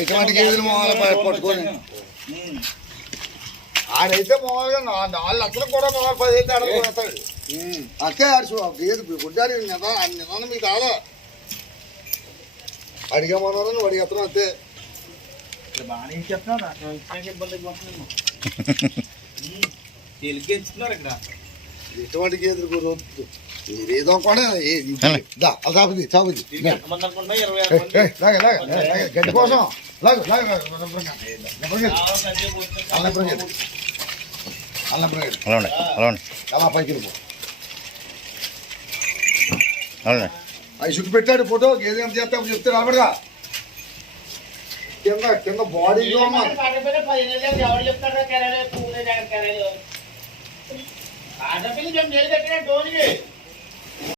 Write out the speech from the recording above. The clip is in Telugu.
ఎటువంటి గేదెలు పట్టుకొని ఆడైతే మామూలుగా 4 లక్షలు కూడా మామూలు 10 అయితే అడగతాడు అంతే ఆడు గేదె గుడ్డాడు నిదానం మీకు రాదా అడిగామన్నారు నువ్వు అడిగేస్తున్నావు అంతే ఎటువంటి గేదెలు మీరేదో కూడా గడ్డి కోసం అలా పైకి అవి చుట్టు పెట్టాడు ఫోటో గేదె ఎంత చేస్తా చెప్తే రాబడగా కింద కింద బాడీ ఆడపిల్ల